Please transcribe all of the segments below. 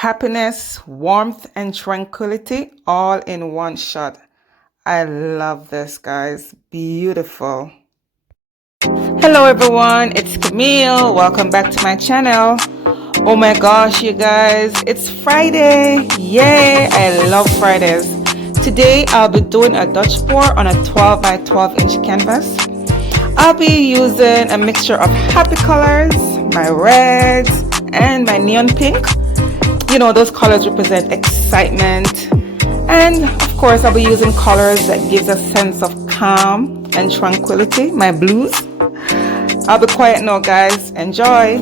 happiness, warmth, and tranquility all in one shot. I love this, guys. Beautiful. Hello, everyone. It's Camille. Welcome back to my channel. Oh my gosh, you guys, it's Friday. Yay! I love Fridays. Today, I'll be doing a Dutch pour on a 12 by 12 inch canvas. I'll be using a mixture of happy colors, my reds, and my neon pink. You know, those colors represent excitement. And of course, I'll be using colors that gives a sense of calm and tranquility, my blues. I'll be quiet now, guys. Enjoy.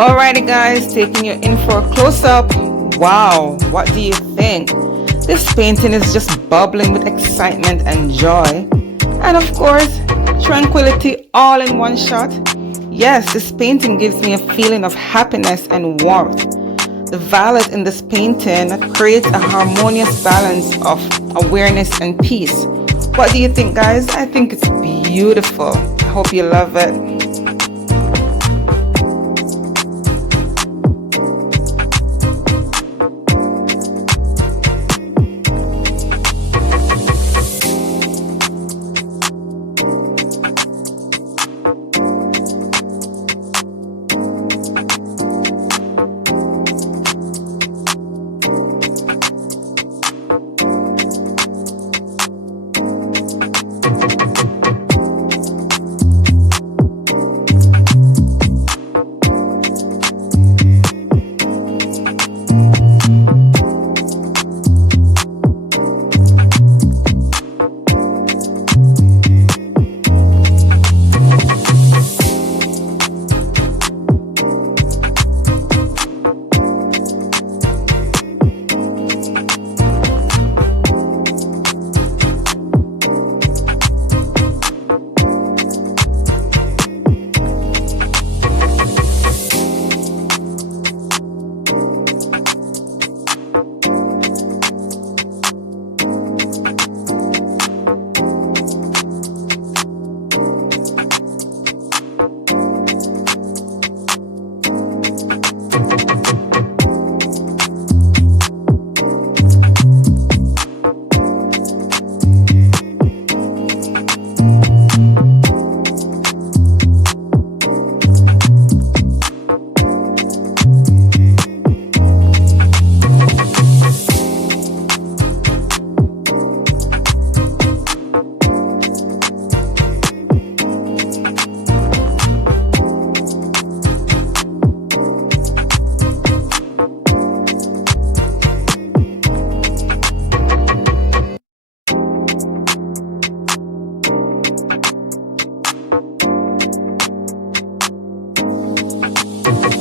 Alrighty guys, taking you in for a close-up. Wow, what do you think? This painting is just bubbling with excitement and joy. And of course, tranquility all in one shot. Yes, this painting gives me a feeling of happiness and warmth. The violet in this painting creates a harmonious balance of awareness and peace. What do you think, guys? I think it's beautiful. I hope you love it.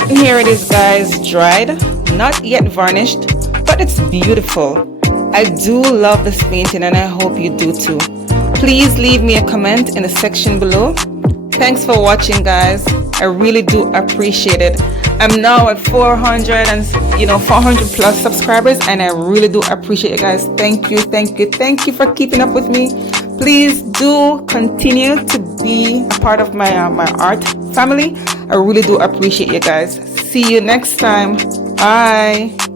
Here it is, guys, dried, not yet varnished, but it's beautiful. I do love this painting and I hope you do too. Please leave me a comment in the section below. Thanks for watching, guys. I really do appreciate it. I'm now at 400 plus subscribers, and I really do appreciate you guys. Thank you for keeping up with me. Please do continue to be a part of my art family. I really do appreciate you guys. See you next time. Bye.